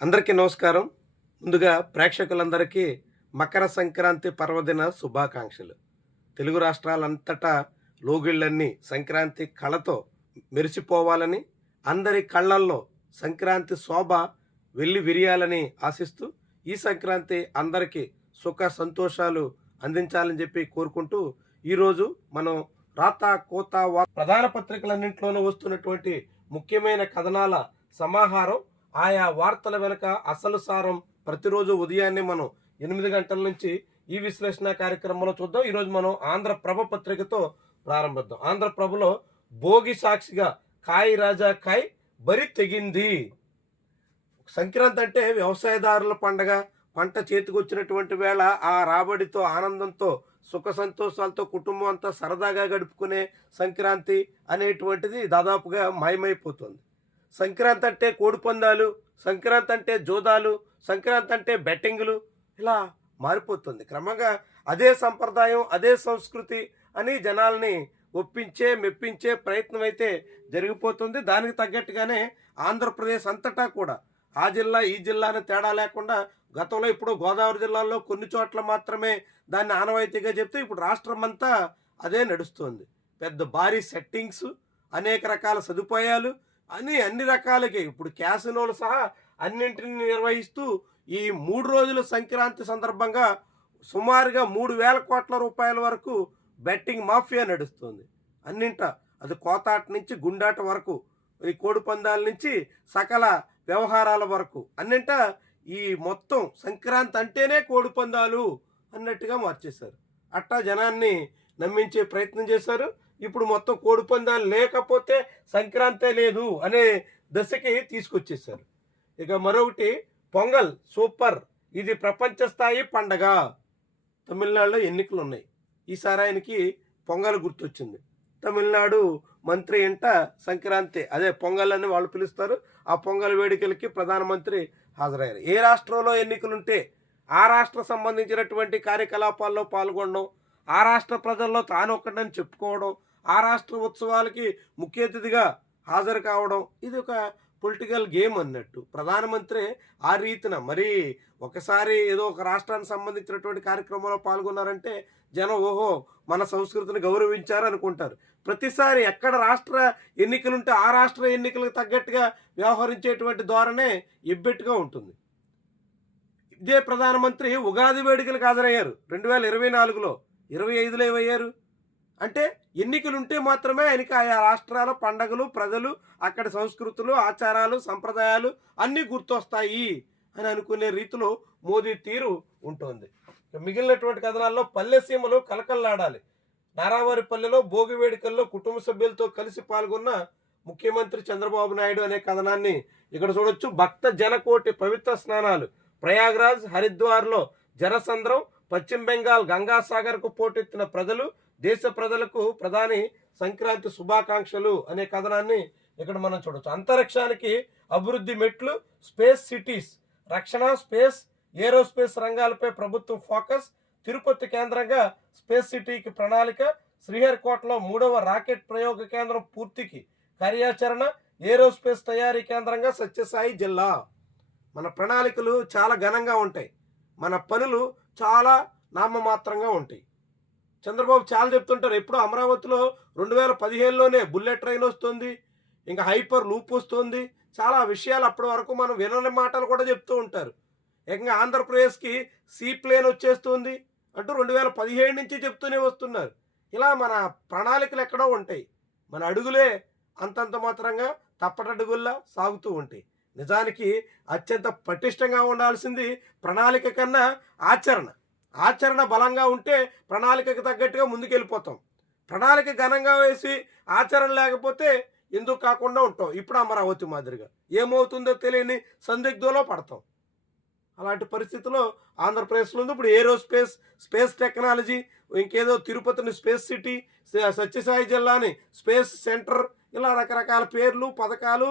అందరికీ నమస్కారం. ముందుగా ప్రేక్షకులందరికీ మకర సంక్రాంతి పర్వదిన శుభాకాంక్షలు. తెలుగు రాష్ట్రాలంతటా లోగిళ్ళన్నీ సంక్రాంతి కళతో మెరిసిపోవాలని, అందరి కళ్ళల్లో సంక్రాంతి శోభ వెల్లి విరియాలని ఆశిస్తూ, ఈ సంక్రాంతి అందరికీ సుఖ సంతోషాలు అందించాలని చెప్పి కోరుకుంటూ, ఈరోజు మనం రాత కోత ప్రధాన పత్రికలన్నింటిలోనూ వస్తున్నటువంటి ముఖ్యమైన కథనాల సమాహారం, ఆయా వార్తల వెనుక అసలు సారం ప్రతిరోజు ఉదయాన్నే మనం 8 గంటల నుంచి ఈ విశ్లేషణ కార్యక్రమంలో చూద్దాం. ఈరోజు మనం ఆంధ్రప్రభ పత్రికతో ప్రారంభిద్దాం. ఆంధ్రప్రభలో భోగి సాక్షిగా కాయ్ రాజా కాయ్ బరి తెగింది. సంక్రాంతి అంటే వ్యవసాయదారుల పండగ. పంట చేతికొచ్చినటువంటి వేళ ఆ రాబడితో, ఆనందంతో, సుఖ సంతోషాలతో కుటుంబం అంతా సరదాగా గడుపుకునే సంక్రాంతి అనేటువంటిది దాదాపుగా మాయమైపోతుంది. సంక్రాంతి అంటే కోడిపందాలు, సంక్రాంతి అంటే జోదాలు, సంక్రాంతి అంటే బెట్టింగులు, ఇలా మారిపోతుంది. క్రమంగా అదే సంప్రదాయం, అదే సంస్కృతి అని జనాల్ని ఒప్పించే, మెప్పించే ప్రయత్నం అయితే జరిగిపోతుంది. దానికి తగ్గట్టుగానే ఆంధ్రప్రదేశ్ అంతటా కూడా ఆ జిల్లా, ఈ జిల్లా అని తేడా లేకుండా గతంలో ఇప్పుడు గోదావరి జిల్లాలో కొన్ని చోట్ల మాత్రమే దాన్ని ఆనవాయితీగా చెప్తే, ఇప్పుడు రాష్ట్రం అంతా అదే నడుస్తుంది. పెద్ద భారీ సెట్టింగ్స్, అనేక రకాల సదుపాయాలు అన్ని రకాలకి ఇప్పుడు క్యాసినోలు సహా అన్నింటిని నిర్వహిస్తూ ఈ 3 రోజుల సంక్రాంతి సందర్భంగా సుమారుగా 3,000 కోట్ల రూపాయల వరకు బెట్టింగ్ మాఫియా నడుస్తుంది. అన్నింట అది కోతాట నుంచి గుండాట వరకు, ఈ కోడి పందాల నుంచి సకల వ్యవహారాల వరకు అన్నింట ఈ మొత్తం సంక్రాంతి అంటేనే కోడి పందాలు అన్నట్టుగా మార్చేశారు. అట్టా జనాన్ని నమ్మించే ప్రయత్నం చేశారు. ఇప్పుడు మొత్తం కోడి పందాలు లేకపోతే సంక్రాంతే లేదు అనే దశకి తీసుకొచ్చేసారు. ఇక మరొకటి పొంగల్ సూపర్, ఇది ప్రపంచ స్థాయి పండగ. తమిళనాడులో ఎన్నికలు ఉన్నాయి. ఈసారి ఆయనకి పొంగల్ గుర్తొచ్చింది. తమిళనాడు మంత్రి ఇంట సంక్రాంతి, అదే పొంగల్ అని వాళ్ళు పిలుస్తారు, ఆ పొంగల్ వేడుకలకి ప్రధానమంత్రి హాజరయ్యారు. ఏ రాష్ట్రంలో ఎన్నికలుంటే ఆ రాష్ట్ర సంబంధించినటువంటి కార్యకలాపాల్లో పాల్గొనడం, ఆ రాష్ట్ర ప్రజల్లో తాను ఒక్కడని చెప్పుకోవడం, ఆ రాష్ట్ర ఉత్సవాలకి ముఖ్య అతిథిగా హాజరు కావడం, ఇది ఒక పొలిటికల్ గేమ్ అన్నట్టు. ప్రధానమంత్రి ఆ రీతిన మరి ఒకసారి ఏదో ఒక రాష్ట్రానికి సంబంధించినటువంటి కార్యక్రమంలో పాల్గొన్నారంటే జనం ఓహో మన సంస్కృతిని గౌరవించారు అనుకుంటారు. ప్రతిసారి ఎక్కడ రాష్ట్ర ఎన్నికలుంటే ఆ రాష్ట్ర ఎన్నికలకు తగ్గట్టుగా వ్యవహరించేటువంటి ధోరణే ఎబ్బెట్టుగా ఉంటుంది. ఇదే ప్రధానమంత్రి ఉగాది వేడుకలకు హాజరయ్యారు 2024లో. 25లో ఏమయ్యారు అంటే ఎన్నికలుంటే మాత్రమే ఆయనకి ఆయా రాష్ట్రాల పండగలు, ప్రజలు, అక్కడి సంస్కృతులు, ఆచారాలు, సంప్రదాయాలు అన్నీ గుర్తొస్తాయి అని అనుకునే రీతిలో మోదీ తీరు ఉంటుంది. మిగిలినటువంటి కథనాల్లో పల్లెసీమలు కలకల్లాడాలి. నారావారిపల్లెలో భోగి వేడుకల్లో కుటుంబ సభ్యులతో కలిసి పాల్గొన్న ముఖ్యమంత్రి చంద్రబాబు నాయుడు అనే కథనాన్ని ఇక్కడ చూడొచ్చు. భక్త జనకోటి పవిత్ర స్నానాలు, ప్రయాగ్రాజ్, హరిద్వార్లో జనసంద్రం, పశ్చిమ బెంగాల్ గంగాసాగర్కు పోటెత్తిన ప్రజలు, దేశ ప్రజలకు ప్రధాని సంక్రాంతి శుభాకాంక్షలు అనే కథనాన్ని ఇక్కడ మనం చూడొచ్చు. అంతరిక్షానికి అభివృద్ధి మెట్లు, స్పేస్ సిటీస్, రక్షణ, స్పేస్, ఏరోస్పేస్ రంగాలపై ప్రభుత్వం ఫోకస్, తిరుపతి కేంద్రంగా స్పేస్ సిటీకి ప్రణాళిక, శ్రీహరికోటలో 3వ రాకెట్ ప్రయోగ కేంద్రం పూర్తికి కార్యాచరణ, ఏరోస్పేస్ తయారీ కేంద్రంగా సత్యసాయి జిల్లా. మన ప్రణాళికలు చాలా ఘనంగా ఉంటాయి, మన పనులు చాలా నామమాత్రంగా ఉంటాయి. చంద్రబాబు చాలా చెప్తుంటారు. ఎప్పుడు అమరావతిలో 2015లోనే బుల్లెట్ ట్రైన్ వస్తుంది, ఇంకా హైపర్ లూప్ వస్తుంది, చాలా విషయాలు అప్పటి వరకు మనం వినని మాటలు కూడా చెప్తూ ఉంటారు. ఏకంగా ఆంధ్రప్రదేశ్కి సీ ప్లేన్ వచ్చేస్తుంది అంటూ 2017 నుంచి చెప్తూనే వస్తున్నారు. ఇలా మన ప్రణాళికలు ఎక్కడో ఉంటాయి, మన అడుగులే అంతంత మాత్రంగా తప్పటడుగుల్లా సాగుతూ ఉంటాయి. నిజానికి అత్యంత పటిష్టంగా ఉండాల్సింది ప్రణాళిక కన్నా ఆచరణ. ఆచరణ బలంగా ఉంటే ప్రణాళికకు తగ్గట్టుగా ముందుకెళ్ళిపోతాం. ప్రణాళిక ఘనంగా వేసి ఆచరణ లేకపోతే ఎందుకు కాకుండా ఉంటాం. ఇప్పుడు అమరావతి మాదిరిగా ఏమవుతుందో తెలియని సందిగ్ధంలో పడతాం. అలాంటి పరిస్థితిలో ఆంధ్రప్రదేశ్లో ఉంది. ఇప్పుడు ఏరోస్పేస్, స్పేస్ టెక్నాలజీ, ఇంకేదో తిరుపతిని స్పేస్ సిటీ, సత్యసాయి జిల్లాని స్పేస్ సెంటర్, ఇలా రకరకాల పేర్లు, పథకాలు,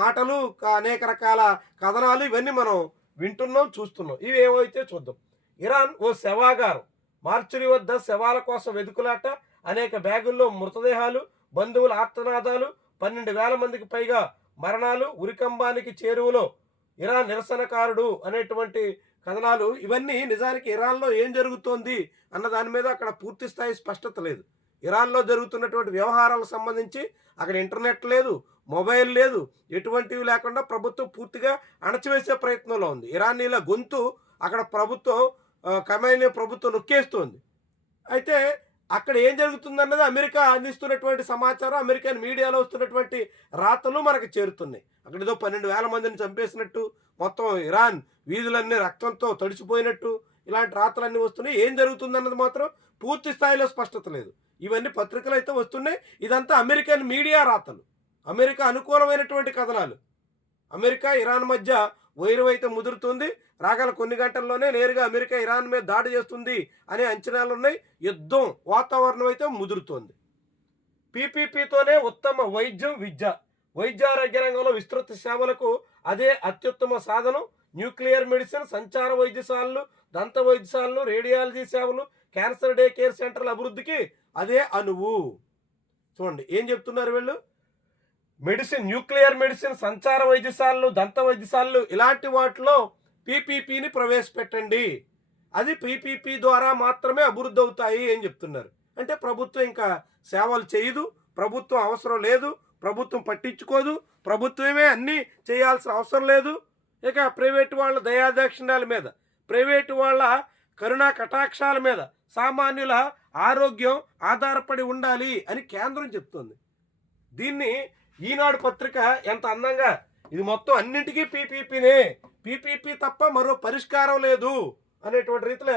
మాటలు, అనేక రకాల కథనాలు ఇవన్నీ మనం వింటున్నాం, చూస్తున్నాం. ఇవి ఏవైతే చూద్దాం. ఇరాన్ ఓ శవాగారం, మార్చురి వద్ద శవాల కోసం వెతుకులాట, అనేక బ్యాగుల్లో మృతదేహాలు, బంధువుల ఆర్తనాదాలు, 12,000 మందికి పైగా మరణాలు, ఉరికంబానికి చేరువలో ఇరాన్ నిరసనకారుడు అనేటువంటి కథనాలు, ఇవన్నీ నిజానికి ఇరాన్లో ఏం జరుగుతోంది అన్న దాని మీద అక్కడ పూర్తి స్థాయి స్పష్టత లేదు. ఇరాన్లో జరుగుతున్నటువంటి వ్యవహారాలకు సంబంధించి అక్కడ ఇంటర్నెట్ లేదు, మొబైల్ లేదు, ఎటువంటివి లేకుండా ప్రభుత్వం పూర్తిగా అణచివేసే ప్రయత్నంలో ఉంది. ఇరానీల గొంతు అక్కడ ప్రభుత్వం ఖమేనీ ప్రభుత్వం నొక్కేస్తోంది. అయితే అక్కడ ఏం జరుగుతుందన్నది అమెరికా అందిస్తున్నటువంటి సమాచారం, అమెరికన్ మీడియాలో వస్తున్నటువంటి రాతలు మనకు చేరుతున్నాయి. అక్కడ ఏదో 12,000 మందిని చంపేసినట్టు, మొత్తం ఇరాన్ వీధులన్నీ రక్తంతో తడిసిపోయినట్టు ఇలాంటి రాతలన్నీ వస్తున్నాయి. ఏం జరుగుతుందన్నది మాత్రం పూర్తి స్థాయిలో స్పష్టత లేదు. ఇవన్నీ పత్రికలు అయితే వస్తున్నాయి. ఇదంతా అమెరికన్ మీడియా రాతలు, అమెరికా అనుకూలమైనటువంటి కథనాలు. అమెరికా ఇరాన్ మధ్య వైరం అయితే ముదురుతుంది. రాగల కొన్ని గంటల్లోనే నేరుగా అమెరికా ఇరాన్ మీద దాడి చేస్తుంది అనే అంచనాలు ఉన్నాయి. యుద్ధం వాతావరణం అయితే ముదురుతోంది. పీపీపీతోనే ఉత్తమ వైద్యం, వైద్యారోగ్య రంగంలో విస్తృత సేవలకు అదే అత్యుత్తమ సాధనం. న్యూక్లియర్ మెడిసిన్, సంచార వైద్యశాలలు, దంత వైద్యశాలలు, రేడియాలజీ సేవలు, క్యాన్సర్ డే కేర్ సెంటర్ల అభివృద్ధికి అదే అనువు. చూడండి ఏం చెప్తున్నారు వీళ్ళు. మెడిసిన్, న్యూక్లియర్ మెడిసిన్, సంచార వైద్యశాలలు, దంత వైద్యశాలలు ఇలాంటి వాటిలో పీపీపీని ప్రవేశపెట్టండి. అది పీపీపీ ద్వారా మాత్రమే అభివృద్ధి అవుతాయి అని చెప్తున్నారు. అంటే ప్రభుత్వం ఇంకా సేవలు చేయదు, ప్రభుత్వం అవసరం లేదు, ప్రభుత్వం పట్టించుకోదు, ప్రభుత్వమే అన్నీ చేయాల్సిన అవసరం లేదు. ఇక ప్రైవేటు వాళ్ళ దయాదాక్షిణ్యాల మీద, ప్రైవేటు వాళ్ళ కరుణా కటాక్షాల మీద సామాన్యుల ఆరోగ్యం ఆధారపడి ఉండాలి అని కేంద్రం చెప్తుంది. దీన్ని ఈనాడు పత్రిక ఎంత అందంగా, ఇది మొత్తం అన్నింటికీ పీపీపీనే, పీపీపీ తప్ప మరో పరిష్కారం లేదు అనేటువంటి రీతిలో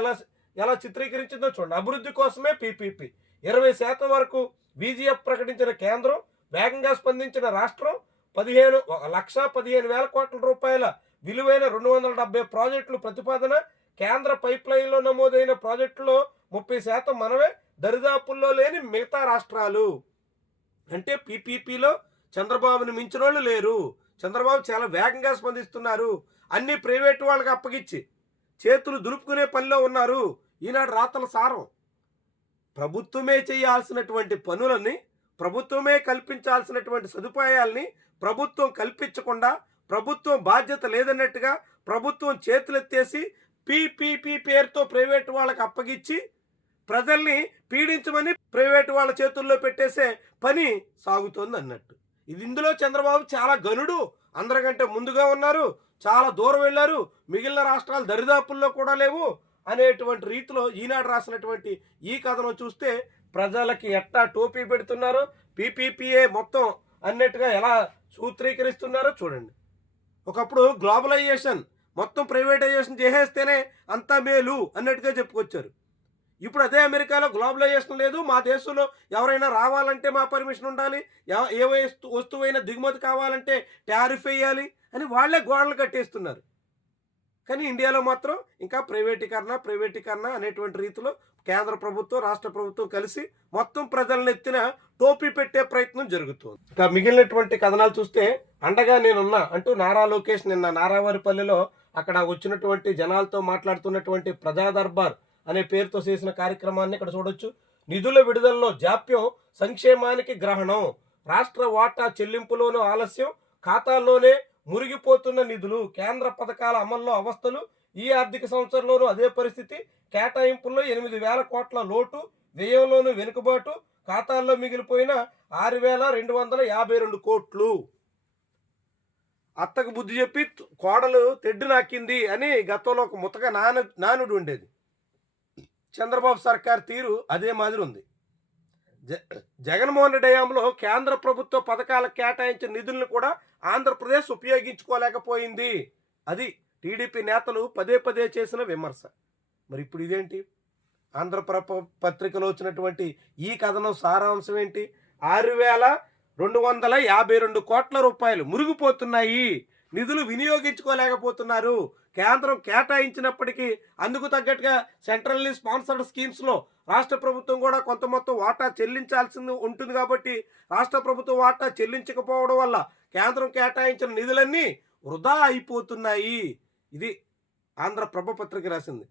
ఎలా చిత్రీకరించిందో చూడండి. అభివృద్ధి కోసమే పీపీపీ. 20% వరకు విజిఎఫ్ ప్రకటించిన కేంద్రం, వేగంగా స్పందించిన రాష్ట్రం, 1,15,000 కోట్ల రూపాయల విలువైన 270 ప్రాజెక్టులు ప్రతిపాదన. కేంద్ర పైప్ లైన్లో నమోదైన ప్రాజెక్టులో 30% మనమే, దరిదాపుల్లో లేని మిగతా రాష్ట్రాలు. అంటే పీపీపీలో చంద్రబాబుని మించిన వాళ్ళు లేరు. చంద్రబాబు చాలా వేగంగా స్పందిస్తున్నారు. అన్ని ప్రైవేటు వాళ్ళకి అప్పగిచ్చి చేతులు దులుపుకునే పనిలో ఉన్నారు. ఈనాడు రాతల సారం. ప్రభుత్వమే చేయాల్సినటువంటి పనులని, ప్రభుత్వమే కల్పించాల్సినటువంటి సదుపాయాల్ని ప్రభుత్వం కల్పించకుండా, ప్రభుత్వం బాధ్యత లేదన్నట్టుగా ప్రభుత్వం చేతులెత్తేసి పీపీపీ పేరుతో ప్రైవేటు వాళ్ళకి అప్పగిచ్చి ప్రజల్ని పీడించమని ప్రైవేటు వాళ్ళ చేతుల్లో పెట్టేసే పని సాగుతోంది అన్నట్టు. ఇందులో చంద్రబాబు చాలా గనుడు, అందరికంటే ముందుగా ఉన్నారు, చాలా దూరం వెళ్ళారు, మిగిలిన రాష్ట్రాలు దరిదాపుల్లో కూడా లేవు అనేటువంటి రీతిలో ఈనాడు రాసినటువంటి ఈ కథనం చూస్తే ప్రజలకి ఎట్టా టోపీ పెడుతున్నారో, పీపీపీఏ మొత్తం అన్నట్టుగా ఎలా సూత్రీకరిస్తున్నారో చూడండి. ఒకప్పుడు గ్లోబలైజేషన్ మొత్తం ప్రైవేటైజేషన్ చేసేస్తేనే అంతా మేలు అన్నట్టుగా చెప్పుకొచ్చారు. ఇప్పుడు అదే అమెరికాలో గ్లోబలైజేషన్ లేదు, మా దేశంలో ఎవరైనా రావాలంటే మా పర్మిషన్ ఉండాలి, ఏ వస్తువైనా దిగుమతి కావాలంటే టారిఫ్ వేయాలి అని వాళ్లే గోడలు కట్టేస్తున్నారు. కానీ ఇండియాలో మాత్రం ఇంకా ప్రైవేటీకరణ అనేటువంటి రీతిలో కేంద్ర ప్రభుత్వం, రాష్ట్ర ప్రభుత్వం కలిసి మొత్తం ప్రజలను ఎత్తిన టోపీ పెట్టే ప్రయత్నం జరుగుతుంది. ఇంకా మిగిలినటువంటి కథనాలు చూస్తే అండగా నేనున్నా అంటూ నారా లోకేష్ నిన్న నారావారిపల్లిలో అక్కడ వచ్చినటువంటి జనాలతో మాట్లాడుతున్నటువంటి ప్రజా దర్బార్ అనే పేరుతో చేసిన కార్యక్రమాన్ని ఇక్కడ చూడొచ్చు. నిధుల విడుదలలో జాప్యం, సంక్షేమానికి గ్రహణం, రాష్ట్ర వాటా చెల్లింపులోనూ ఆలస్యం, ఖాతాల్లోనే మురిగిపోతున్న నిధులు, కేంద్ర పథకాల అమల్లో అవస్థలు, ఈ ఆర్థిక సంవత్సరంలోనూ అదే పరిస్థితి, కేటాయింపుల్లో 8,000 కోట్ల లోటు, వ్యయంలోనూ వెనుకబాటు, ఖాతాల్లో మిగిలిపోయిన 6,252 కోట్లు. అత్తకు బుద్ధి చెప్పి కోడలు తెడ్డు నాకింది అని గతంలో ఒక ముతక నానుడు ఉండేది. చంద్రబాబు సర్కార్ తీరు అదే మాదిరి ఉంది. జగన్మోహన్ రెడ్డి హయాంలో కేంద్ర ప్రభుత్వ పథకాలకు కేటాయించిన నిధులను కూడా ఆంధ్రప్రదేశ్ ఉపయోగించుకోలేకపోయింది. అది టీడీపీ నేతలు పదే చేసిన విమర్శ. మరి ఇప్పుడు ఇదేంటి? ఆంధ్రప్రభ పత్రికలో వచ్చినటువంటి ఈ కథనం సారాంశం ఏంటి? 6,252 కోట్ల రూపాయలు మురిగిపోతున్నాయి, నిధులు వినియోగించుకోలేకపోతున్నారు. కేంద్రం కేటాయించినప్పటికీ అందుకు తగ్గట్టుగా సెంట్రల్లీ స్పాన్సర్డ్ స్కీమ్స్లో రాష్ట్ర ప్రభుత్వం కూడా కొంత మొత్తం వాటా చెల్లించాల్సి ఉంటుంది. కాబట్టి రాష్ట్ర ప్రభుత్వం వాటా చెల్లించకపోవడం వల్ల కేంద్రం కేటాయించిన నిధులన్నీ వృధా అయిపోతున్నాయి. ఇది ఆంధ్రప్రభ పత్రిక రాసింది.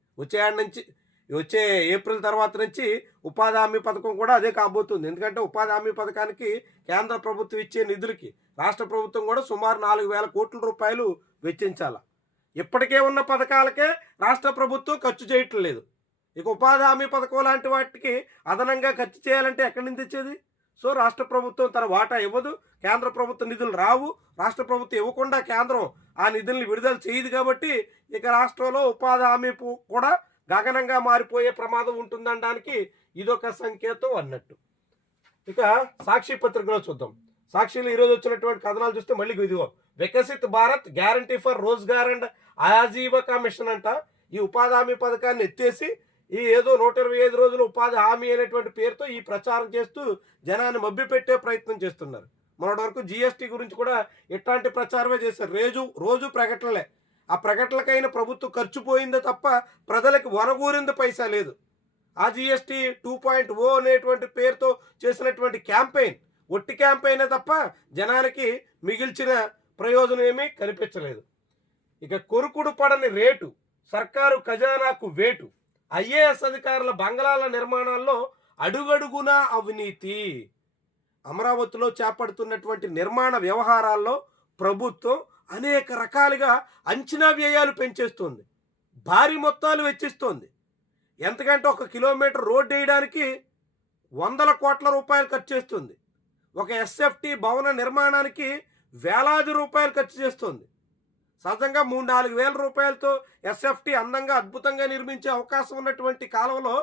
వచ్చే ఏప్రిల్ తర్వాత నుంచి ఉపాధి హామీ పథకం కూడా అదే కాబోతుంది. ఎందుకంటే ఉపాధి హామీ పథకానికి కేంద్ర ప్రభుత్వం ఇచ్చే నిధులకి రాష్ట్ర ప్రభుత్వం కూడా సుమారు 4,000 కోట్ల రూపాయలు వెచ్చించాల. ఇప్పటికే ఉన్న పథకాలకే రాష్ట్ర ప్రభుత్వం ఖర్చు చేయటం లేదు. ఇక ఉపాధి హామీ పథకం లాంటి వాటికి అదనంగా ఖర్చు చేయాలంటే ఎక్కడి నుంచి తెచ్చేది? సో రాష్ట్ర ప్రభుత్వం తన వాటా ఇవ్వదు, కేంద్ర ప్రభుత్వ నిధులు రావు, రాష్ట్ర ప్రభుత్వం ఇవ్వకుండా కేంద్రం ఆ నిధుల్ని విడుదల చేయదు. కాబట్టి ఇక రాష్ట్రంలో ఉపాధి హామీ కూడా గగనంగా మారిపోయే ప్రమాదం ఉంటుందనడానికి ఇదొక సంకేతం అన్నట్టు. ఇక సాక్షి పత్రికలో చూద్దాం. సాక్షిలో ఈరోజు వచ్చినటువంటి కథనాలు చూస్తే మళ్ళీ ఇదిగో Viksit Bharat guarantee for Rozgar and Ajeevika mission అంట. ఈ ఉపాధి హామీ పథకాన్ని ఎత్తేసి ఈ ఏదో 125 రోజులు ఉపాధి హామీ అనేటువంటి పేరుతో ఈ ప్రచారం చేస్తూ జనాన్ని మభ్యపెట్టే ప్రయత్నం చేస్తున్నారు. మొన్నటి వరకు జిఎస్టీ గురించి కూడా ఇట్లాంటి ప్రచారమే చేశారు. రోజు ప్రకటనలే. ఆ ప్రకటనలకైనా ప్రభుత్వం ఖర్చు పోయిందో తప్ప ప్రజలకు వనగూరింది పైసా లేదు. ఆ జిఎస్టీ 2.0 అనేటువంటి పేరుతో చేసినటువంటి క్యాంపెయిన్ ఒట్టి క్యాంపెయినే తప్ప జనానికి మిగిల్చిన ప్రయోజనం ఏమీ కనిపించలేదు. ఇక కొరుకుడు పడని రేటు, సర్కారు ఖజానాకు వేటు, ఐఏఎస్ అధికారుల బంగళాల నిర్మాణాల్లో అడుగడుగునా అవినీతి. అమరావతిలో చేపడుతున్నటువంటి నిర్మాణ వ్యవహారాల్లో ప్రభుత్వం అనేక రకాలుగా అంచనా వ్యయాలు పెంచేస్తుంది, భారీ మొత్తాలు వెచ్చిస్తోంది. ఎంతకంటే 1 కిలోమీటర్ రోడ్డు వేయడానికి 100 కోట్ల రూపాయలు ఖర్చు చేస్తుంది. ఒక ఎస్ఎఫ్టీ భవన నిర్మాణానికి వేలాది రూపాయలు ఖర్చు చేస్తుంది. సహజంగా 3-4 వేల రూపాయలతో ఎస్ఎఫ్టీ అందంగా అద్భుతంగా నిర్మించే అవకాశం ఉన్నటువంటి కాలంలో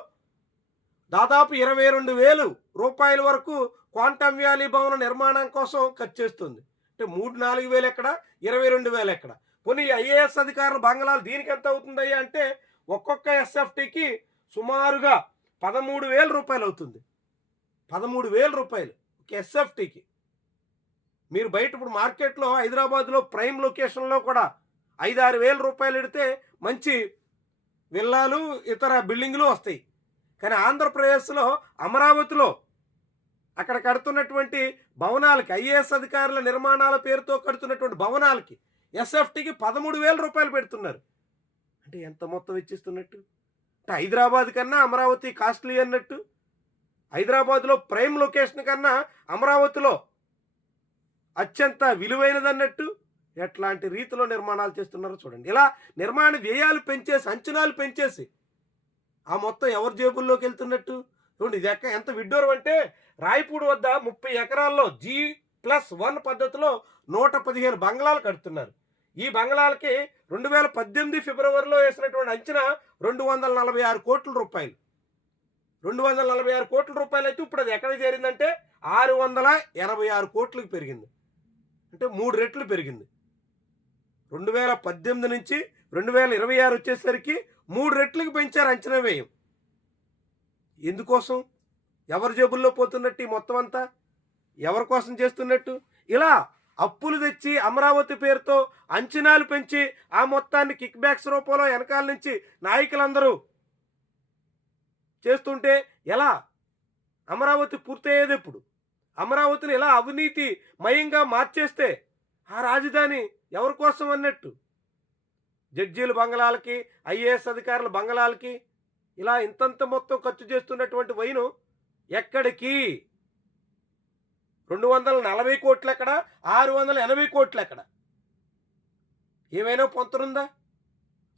దాదాపు 22,000 రూపాయల వరకు క్వాంటమ్ వ్యాలీ భవన నిర్మాణం కోసం ఖర్చు చేస్తుంది. అంటే 3-4 వేలు ఎక్కడ, 22,000 ఎక్కడ? పోనీ ఐఏఎస్ అధికారుల బంగళాలు దీనికి ఎంత అవుతుందయ్యా అంటే ఒక్కొక్క ఎస్ఎఫ్టీకి సుమారుగా 13,000 రూపాయలు అవుతుంది. 13,000 రూపాయలు ఒక ఎస్ఎఫ్టీకి. మీరు బయట ఇప్పుడు మార్కెట్లో హైదరాబాద్లో ప్రైమ్ లొకేషన్లో కూడా 5-6 వేల రూపాయలు ఎడితే మంచి విల్లాలు ఇతర బిల్డింగ్లు వస్తాయి. కానీ ఆంధ్రప్రదేశ్లో అమరావతిలో అక్కడ కడుతున్నటువంటి భవనాలకి, ఐఏఎస్ అధికారుల నిర్మాణాల పేరుతో కడుతున్నటువంటి భవనాలకి ఎస్ఎఫ్టీకి 13,000 రూపాయలు పెడుతున్నారు. అంటే ఎంత మొత్తం ఇచ్చిస్తున్నట్టు? అంటే హైదరాబాద్ కన్నా అమరావతి కాస్ట్లీ అన్నట్టు. హైదరాబాద్లో ప్రైమ్ లొకేషన్ కన్నా అమరావతిలో అత్యంత విలువైనదన్నట్టు ఎట్లాంటి రీతిలో నిర్మాణాలు చేస్తున్నారో చూడండి. ఇలా నిర్మాణ వ్యయాలు పెంచేసి, అంచనాలు పెంచేసి ఆ మొత్తం ఎవరి జేబుల్లోకి వెళ్తున్నట్టు చూడండి. ఇది ఎంత విడ్డూరం అంటే రాయపూడి వద్ద 30 ఎకరాల్లో G+1 పద్ధతిలో 115 బంగ్లాలు కడుతున్నారు. ఈ బంగ్లాలకి 2018 ఫిబ్రవరిలో వేసినటువంటి అంచనా 246 కోట్ల రూపాయలు. 246 కోట్ల రూపాయలు అయితే ఇప్పుడు అది ఎక్కడ చేరిందంటే 686 కోట్లకు పెరిగింది. అంటే 3 రెట్లు పెరిగింది. 2018 నుంచి 2026 వచ్చేసరికి 3 రెట్లకు పెంచారు అంచనా వ్యయం. ఎందుకోసం? ఎవరి జేబుల్లో పోతున్నట్టు ఈ మొత్తం అంతా? ఎవరి కోసం చేస్తున్నట్టు? ఇలా అప్పులు తెచ్చి అమరావతి పేరుతో అంచనాలు పెంచి ఆ మొత్తాన్ని కిక్ బ్యాక్స్ రూపంలో వెనకాల నుంచి నాయకులందరూ చేస్తుంటే ఎలా? అమరావతి పూర్తయ్యేది ఎప్పుడు? అమరావతిని ఇలా అవినీతి మయంగా మార్చేస్తే ఆ రాజధాని ఎవరి కోసం అన్నట్టు? జడ్జీల బంగళాలకి, ఐఏఎస్ అధికారుల బంగళాలకి ఇలా ఇంతంత మొత్తం ఖర్చు చేస్తున్నటువంటి వైను ఎక్కడికి? 240 కోట్లు ఎక్కడ, 680 కోట్లు ఎక్కడ? ఏమైనా పొంతనుందా?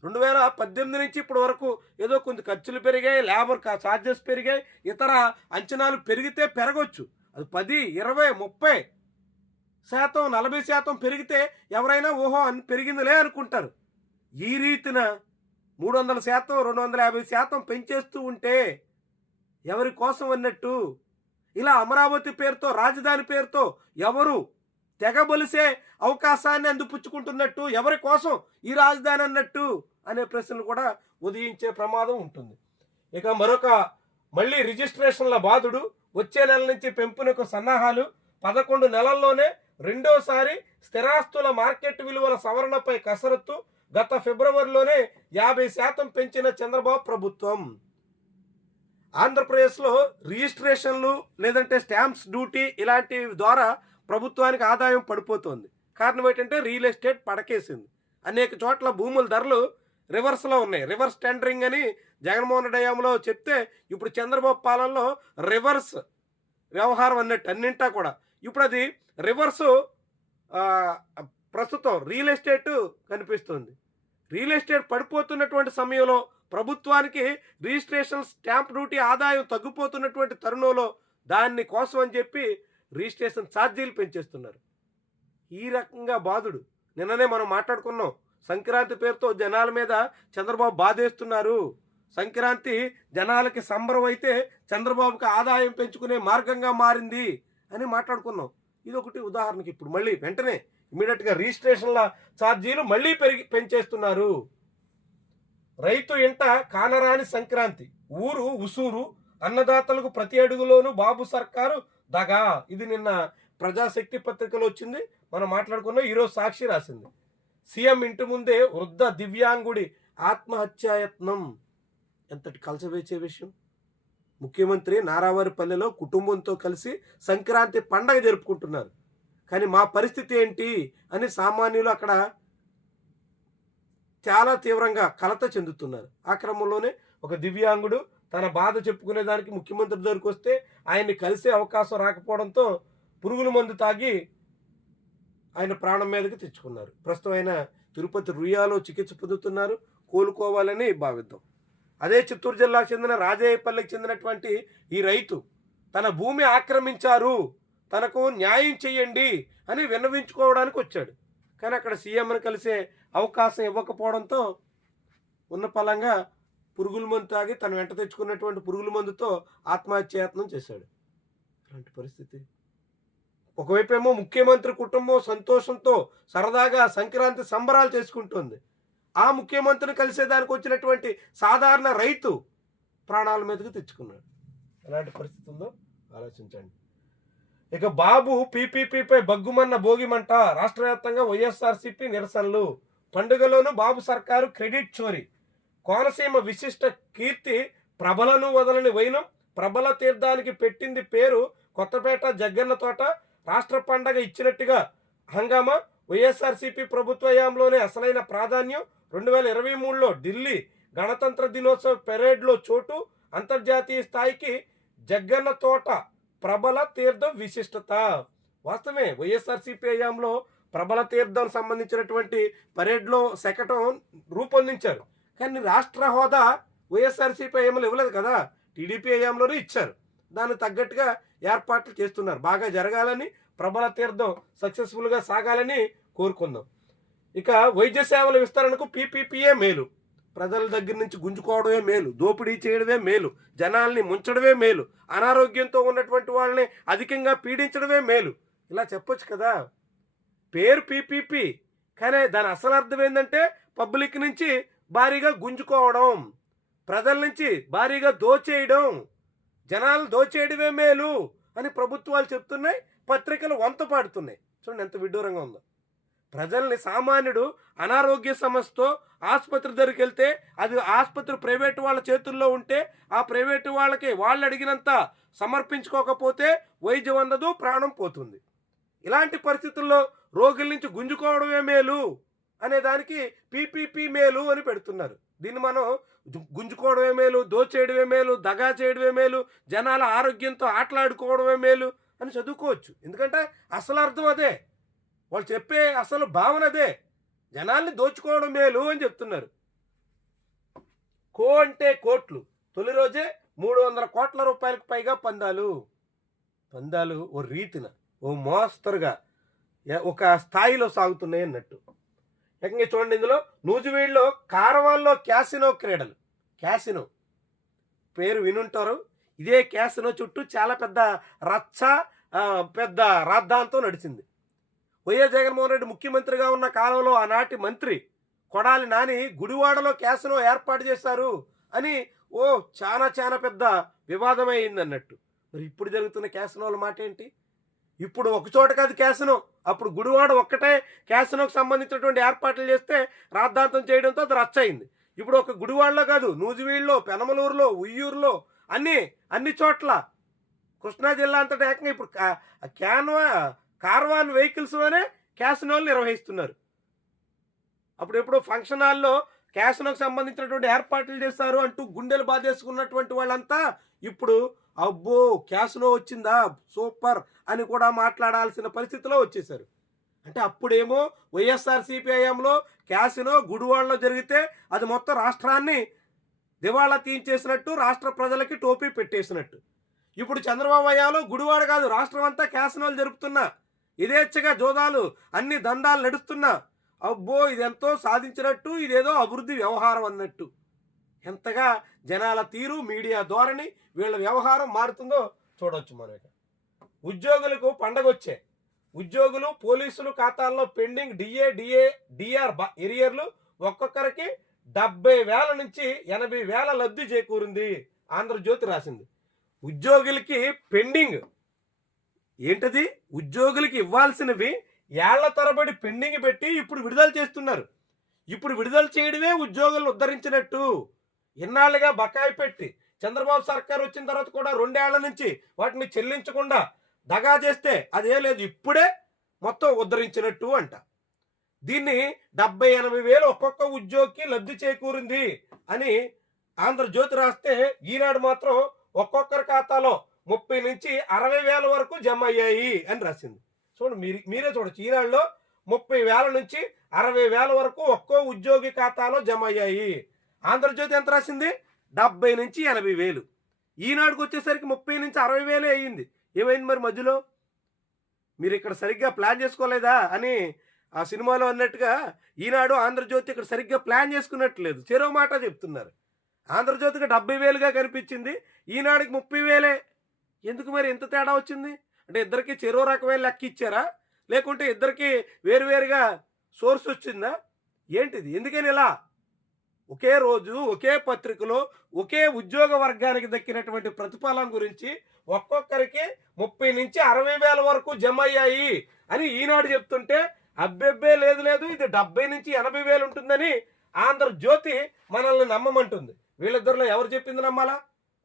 2018 నుంచి ఇప్పటి వరకు ఏదో కొంచెం ఖర్చులు పెరిగాయి, లేబర్ ఛార్జెస్ పెరిగాయి, ఇతర అంచనాలు పెరిగితే పెరగవచ్చు. అది 10, 20, 30%, 40% పెరిగితే ఎవరైనా ఓహో అని పెరిగిందిలే అనుకుంటారు. ఈ రీతిన 300%, 250% పెంచేస్తూ ఉంటే ఎవరి కోసం అన్నట్టు? ఇలా అమరావతి పేరుతో, రాజధాని పేరుతో ఎవరు తెగబలిసే అవకాశాన్ని అందిపుచ్చుకుంటున్నట్టు? ఎవరి కోసం ఈ రాజధాని అన్నట్టు అనే ప్రశ్నలు కూడా ఉదయించే ప్రమాదం ఉంటుంది. ఇక మరొక మళ్ళీ రిజిస్ట్రేషన్ల బాధుడు. వచ్చే నెల నుంచి పెంపునకు సన్నాహాలు. 11 నెలల్లోనే రెండోసారి స్థిరాస్తుల మార్కెట్ విలువల సవరణపై కసరత్తు. గత ఫిబ్రవరిలోనే 50% పెంచిన చంద్రబాబు ప్రభుత్వం. ఆంధ్రప్రదేశ్లో రిజిస్ట్రేషన్లు లేదంటే స్టాంప్స్ డ్యూటీ ఇలాంటి ద్వారా ప్రభుత్వానికి ఆదాయం పడిపోతుంది. కారణం ఏంటంటే రియల్ ఎస్టేట్ పడకేసింది. అనేక చోట్ల భూముల ధరలు రివర్స్లో ఉన్నాయి. రివర్స్ టెండరింగ్ అని జగన్మోహన్ రెడ్డి హయాంలో చెప్తే ఇప్పుడు చంద్రబాబు పాలనలో రివర్స్ వ్యవహారం అన్నట్టు అన్నింటా కూడా ఇప్పుడు అది రివర్సు ఆహ్, ప్రస్తుతం రియల్ ఎస్టేట్ కనిపిస్తుంది. రియల్ ఎస్టేట్ పడిపోతున్నటువంటి సమయంలో ప్రభుత్వానికి రిజిస్ట్రేషన్ స్టాంప్ డ్యూటీ ఆదాయం తగ్గిపోతున్నటువంటి తరుణంలో దాన్ని కోసం అని చెప్పి రిజిస్ట్రేషన్ ఛార్జీలు పెంచేస్తున్నారు. ఈ రకంగా బాధుడు. నిన్ననే మనం మాట్లాడుకున్నాం. సంక్రాంతి పేరుతో జనాల మీద చంద్రబాబు బాధేస్తున్నారు. సంక్రాంతి జనాలకి సంబరం అయితే చంద్రబాబుకి ఆదాయం పెంచుకునే మార్గంగా మారింది అని మాట్లాడుకున్నాం. ఇదొకటి ఉదాహరణకి ఇప్పుడు మళ్ళీ వెంటనే ఇమీడియట్గా రిజిస్ట్రేషన్ల ఛార్జీలు మళ్ళీ పెంచేస్తున్నారు. రైతు ఇంట కానరాని సంక్రాంతి, ఊరు ఉసూరు, అన్నదాతలకు ప్రతి అడుగులోనూ బాబు సర్కారు దగా. ఇది నిన్న ప్రజాశక్తి పత్రికలో వచ్చింది, మనం మాట్లాడుకున్నాం. ఈరోజు సాక్షి రాసింది. సీఎం ఇంటి ముందే వృద్ధ దివ్యాంగుడి ఆత్మహత్యాయత్నం. ఎంతటి కలసవేచే విషయం. ముఖ్యమంత్రి నారావారిపల్లెలో కుటుంబంతో కలిసి సంక్రాంతి పండగ జరుపుకుంటున్నారు. కానీ మా పరిస్థితి ఏంటి అని సామాన్యులు అక్కడ చాలా తీవ్రంగా కలత చెందుతున్నారు. ఆ క్రమంలోనే ఒక దివ్యాంగుడు తన బాధ చెప్పుకునే దానికి ముఖ్యమంత్రి దగ్గరికి వస్తే ఆయన్ని కలిసే అవకాశం రాకపోవడంతో పురుగుల మందు తాగి ఆయన ప్రాణం మీదకి తెచ్చుకున్నారు. ప్రస్తుతం ఆయన తిరుపతి రుయాలో చికిత్స పొందుతున్నారు. కోలుకోవాలని భావిద్దాం. అదే చిత్తూరు జిల్లాకు చెందిన రాజయ్యపల్లికి చెందినటువంటి ఈ రైతు తన భూమి ఆక్రమించారు, తనకు న్యాయం చేయండి అని విన్నవించుకోవడానికి వచ్చాడు. కానీ అక్కడ సీఎంని కలిసే అవకాశం ఇవ్వకపోవడంతో ఉన్న పలంగా పురుగుల మందు తాగి తను వెంట తెచ్చుకున్నటువంటి పురుగుల మందుతో ఆత్మహత్యాయత్నం చేశాడు. అలాంటి పరిస్థితి. ఒకవైపు ఏమో ముఖ్యమంత్రి కుటుంబం సంతోషంతో సరదాగా సంక్రాంతి సంబరాలు చేసుకుంటుంది. ఆ ముఖ్యమంత్రిని కలిసేదానికి వచ్చినటువంటి సాధారణ రైతు ప్రాణాల మీదకి తెచ్చుకున్నాడు. ఎలాంటి పరిస్థితి ఉందో ఆలోచించండి. ఇక బాబు పీపీపీపై బగ్గుమన్న భోగిమంట. రాష్ట్ర వ్యాప్తంగా వైఎస్ఆర్సీపీ నిరసనలు. పండుగలోనూ బాబు సర్కారు క్రెడిట్ చోరీ. కోనసీమ విశిష్ట కీర్తి ప్రభలను వదలని వైనం. ప్రభల తీర్థానికి పెట్టింది పేరు కొత్తపేట జగ్గన్న తోట. రాష్ట్ర పండగ ఇచ్చినట్టుగా హంగామా. వైఎస్ఆర్సీపీ ప్రభుత్వ హయాంలోనే అసలైన ప్రాధాన్యం. 2023లో ఢిల్లీ గణతంత్ర దినోత్సవ పెరేడ్లో చోటు. అంతర్జాతీయ స్థాయికి జగ్గన్న తోట ప్రభల తీర్థం విశిష్టత. వాస్తవమే, వైఎస్ఆర్సీపీ హయాంలో ప్రభల తీర్థం సంబంధించినటువంటి పరేడ్లో శకటం రూపొందించారు. కానీ రాష్ట్ర హోదా వైఎస్ఆర్సీపీ హయాంలో ఇవ్వలేదు కదా, టీడీపీ హయాంలోనే ఇచ్చారు. దానికి తగ్గట్టుగా ఏర్పాట్లు చేస్తున్నారు. బాగా జరగాలని, ప్రభల తీర్థం సక్సెస్ఫుల్గా సాగాలని కోరుకుందాం. ఇక వైద్య సేవల విస్తరణకు పీపీపీయే మేలు. ప్రజల దగ్గర నుంచి గుంజుకోవడమే మేలు, దోపిడీ చేయడమే మేలు, జనాల్ని ముంచడమే మేలు, అనారోగ్యంతో ఉన్నటువంటి వాళ్ళని అధికంగా పీడించడమే మేలు. ఇలా చెప్పొచ్చు కదా. పేరు పీపీపీ, కానీ దాని అసలు అర్థం ఏంటంటే పబ్లిక్ నుంచి భారీగా గుంజుకోవడం, ప్రజల నుంచి భారీగా దోచేయడం, జనాలు దోచేయడమే మేలు అని ప్రభుత్వాలు చెప్తున్నాయి, పత్రికలు వంత పాడుతున్నాయి. చూడండి ఎంత విడ్డూరంగా ఉందో. ప్రజల్ని సామాన్యుడు అనారోగ్య సమస్యతో ఆసుపత్రి దగ్గరికి వెళ్తే అది ఆసుపత్రి ప్రైవేటు వాళ్ళ చేతుల్లో ఉంటే ఆ ప్రైవేటు వాళ్ళకి వాళ్ళు అడిగినంత సమర్పించుకోకపోతే వైద్యం అందదు, ప్రాణం పోతుంది. ఇలాంటి పరిస్థితుల్లో రోగుల నుంచి గుంజుకోవడమే మేలు అనే దానికి పీపీపీ మేలు అని పెడుతున్నారు. దీన్ని మనం గుంజుకోవడమే మేలు, దోచేయడమే మేలు, దగా చేయడమే మేలు, జనాల ఆరోగ్యంతో ఆటలాడుకోవడమే మేలు అని చదువుకోవచ్చు. ఎందుకంటే అసలు అర్థం అదే, వాళ్ళు చెప్పే అసలు భావన అదే. జనాల్ని దోచుకోవడం మేలు అని చెప్తున్నారు. అంటే కోట్లు. తొలి రోజే 300 కోట్ల రూపాయలకు పైగా పందాలు ఓ రీతిన, ఓ మోస్తరుగా, ఒక స్థాయిలో సాగుతున్నాయి అన్నట్టు. ఏకంగా చూడండి, ఇందులో నూజివీడులో కారవాన్లో క్యాసినో క్రీడలు. క్యాసినో పేరు వినుంటారు. ఇదే క్యాసినో చుట్టూ చాలా పెద్ద రచ్చ, పెద్ద రాద్ధాంతం నడిచింది. వైఎస్ జగన్మోహన్ రెడ్డి ముఖ్యమంత్రిగా ఉన్న కాలంలో ఆనాటి మంత్రి కొడాలి నాని గుడివాడలో క్యాసినో ఏర్పాటు చేశారు అని చాలా పెద్ద వివాదమైంది అన్నట్టు. మరి ఇప్పుడు జరుగుతున్న క్యాసినోల మాట ఏంటి? ఇప్పుడు ఒకచోట కాదు క్యాసినో, అప్పుడు గుడివాడ ఒక్కటే క్యాసినోకి సంబంధించినటువంటి ఏర్పాట్లు చేస్తే రాద్ధాంతం చేయడంతో అది రచ్చ అయింది. ఇప్పుడు ఒక గుడివాడలో కాదు, నూజివీడులో, పెనమలూరులో, ఉయ్యూరులో, అన్ని చోట్ల కృష్ణా జిల్లా అంతటా ఏకంగా ఇప్పుడు కార్వాన్ వెహికల్స్లోనే క్యాసినోలు నిర్వహిస్తున్నారు. అప్పుడెప్పుడు ఫంక్షన్ హాల్లో క్యాసినోకి సంబంధించినటువంటి ఏర్పాట్లు చేస్తారు అంటూ గుండెలు బాధేసుకున్నటువంటి వాళ్ళంతా ఇప్పుడు అబ్బో క్యాసినో వచ్చిందా సూపర్ అని కూడా మాట్లాడాల్సిన పరిస్థితిలో వచ్చేసారు. అంటే అప్పుడేమో వైఎస్ఆర్సీపీ హయాంలో క్యాసినో గుడివాడలో జరిగితే అది మొత్తం రాష్ట్రాన్ని దివాళా తీయించేసినట్టు, రాష్ట్ర ప్రజలకి టోపీ పెట్టేసినట్టు. ఇప్పుడు చంద్రబాబు హయాంలో గుడివాడ కాదు, రాష్ట్రం అంతా క్యాసినోలు జరుపుతున్నా, ఇదేచ్ఛగా జోదాలు, అన్ని దందాలు నడుస్తున్నా, అబ్బో ఇదెంతో సాధించినట్టు, ఇదేదో అభివృద్ధి వ్యవహారం అన్నట్టు. ఎంతగా జనాల తీరు, మీడియా ధోరణి, వీళ్ళ వ్యవహారం మారుతుందో చూడవచ్చు మనం. ఇక ఉద్యోగులకు పండగ వచ్చే ఉద్యోగులు, పోలీసులు ఖాతాల్లో పెండింగ్ డిఆర్ ఎరియర్లు ఒక్కొక్కరికి 70,000 నుంచి 80,000 లబ్ధి చేకూరింది. ఆంధ్రజ్యోతి రాసింది. ఉద్యోగులకి పెండింగ్ ఏంటది? ఉద్యోగులకి ఇవ్వాల్సినవి ఏళ్ల తరబడి పెండింగ్ పెట్టి ఇప్పుడు విడుదల చేస్తున్నారు. ఇప్పుడు విడుదల చేయడమే ఉద్యోగులను ఉద్ధరించినట్టు. ఇన్నాళ్ళుగా బకాయి పెట్టి చంద్రబాబు సర్కార్ వచ్చిన తర్వాత కూడా 2 ఏళ్ల నుంచి వాటిని చెల్లించకుండా దగా చేస్తే అదే లేదు, ఇప్పుడే మొత్తం ఉద్ధరించినట్టు అంట. దీన్ని 70,000-80,000 ఒక్కొక్క ఉద్యోగికి లబ్ధి చేకూరింది అని ఆంధ్రజ్యోతి రాస్తే, ఈనాడు మాత్రం ఒక్కొక్కరి ఖాతాలో 30 నుంచి 60,000 వరకు జమ అయ్యాయి అని రాసింది. చూడండి, మీరే చూడొచ్చు. ఈనాడులో 30,000 నుంచి 60,000 వరకు ఒక్కో ఉద్యోగి ఖాతాలో జమ అయ్యాయి. ఆంధ్రజ్యోతి ఎంత రాసింది? 70 నుంచి 80,000. ఈనాడుకు వచ్చేసరికి 30 నుంచి 60,000 అయ్యింది. ఏమైంది మరి మధ్యలో? మీరు ఇక్కడ సరిగ్గా ప్లాన్ చేసుకోలేదా అని ఆ సినిమాలో అన్నట్టుగా ఈనాడు ఆంధ్రజ్యోతి ఇక్కడ సరిగ్గా ప్లాన్ చేసుకున్నట్లేదు, చెరో మాట చెప్తున్నారు. ఆంధ్రజ్యోతికి 70,000గా కనిపించింది, ఈనాడుకి 30,000. ఎందుకు మరి ఎంత తేడా వచ్చింది? అంటే ఇద్దరికి చెరో రకమైన లెక్క ఇచ్చారా, లేకుంటే ఇద్దరికి వేరువేరుగా సోర్స్ వచ్చిందా? ఏంటిది? ఎందుకని ఇలా ఒకే రోజు ఒకే పత్రికలో ఒకే ఉద్యోగ వర్గానికి దక్కినటువంటి ప్రతిఫలం గురించి ఒక్కొక్కరికి 30 నుంచి 60,000 వరకు జమ అయ్యాయి అని ఈనాడు చెప్తుంటే, అబ్బెబ్బే లేదు ఇది 70 నుంచి 80,000 ఉంటుందని ఆంధ్రజ్యోతి మనల్ని నమ్మమంటుంది. వీళ్ళిద్దరిలో ఎవరు చెప్పింది నమ్మాలా?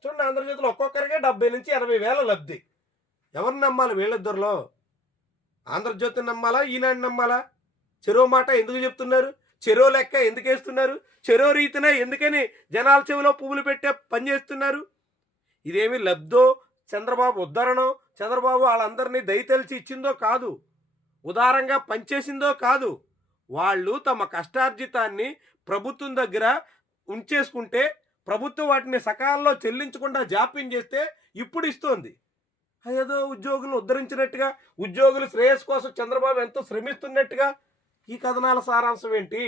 చూడండి, ఆంధ్రజ్యోతిలో ఒక్కొక్కరికే 70 నుంచి 80,000 లబ్ధి. ఎవరిని నమ్మాలి వీళ్ళిద్దరిలో? ఆంధ్రజ్యోతిని నమ్మాలా, ఈనాడు నమ్మాలా? చెరో మాట ఎందుకు చెప్తున్నారు? చెరో లెక్క ఎందుకు వేస్తున్నారు? చెరో రీతినే ఎందుకని జనాల చెవిలో పువ్వులు పెట్టే పని చేస్తున్నారు? ఇదేమి లబ్ధో, చంద్రబాబు ఉద్ధరణో, చంద్రబాబు వాళ్ళందరినీ దయతెలిచి ఇచ్చిందో కాదు, ఉదారంగా పనిచేసిందో కాదు. వాళ్ళు తమ కష్టార్జితాన్ని ప్రభుత్వం దగ్గర ఉంచేసుకుంటే, ప్రభుత్వం వాటిని సకాలంలో చెల్లించకుండా జాప్యం చేస్తే ఇప్పుడు ఇస్తోంది. అదేదో ఉద్యోగులను ఉద్ధరించినట్టుగా, ఉద్యోగుల శ్రేయస్సు కోసం చంద్రబాబు ఎంతో శ్రమిస్తున్నట్టుగా ఈ కథనాల సారాంశం ఏంటి?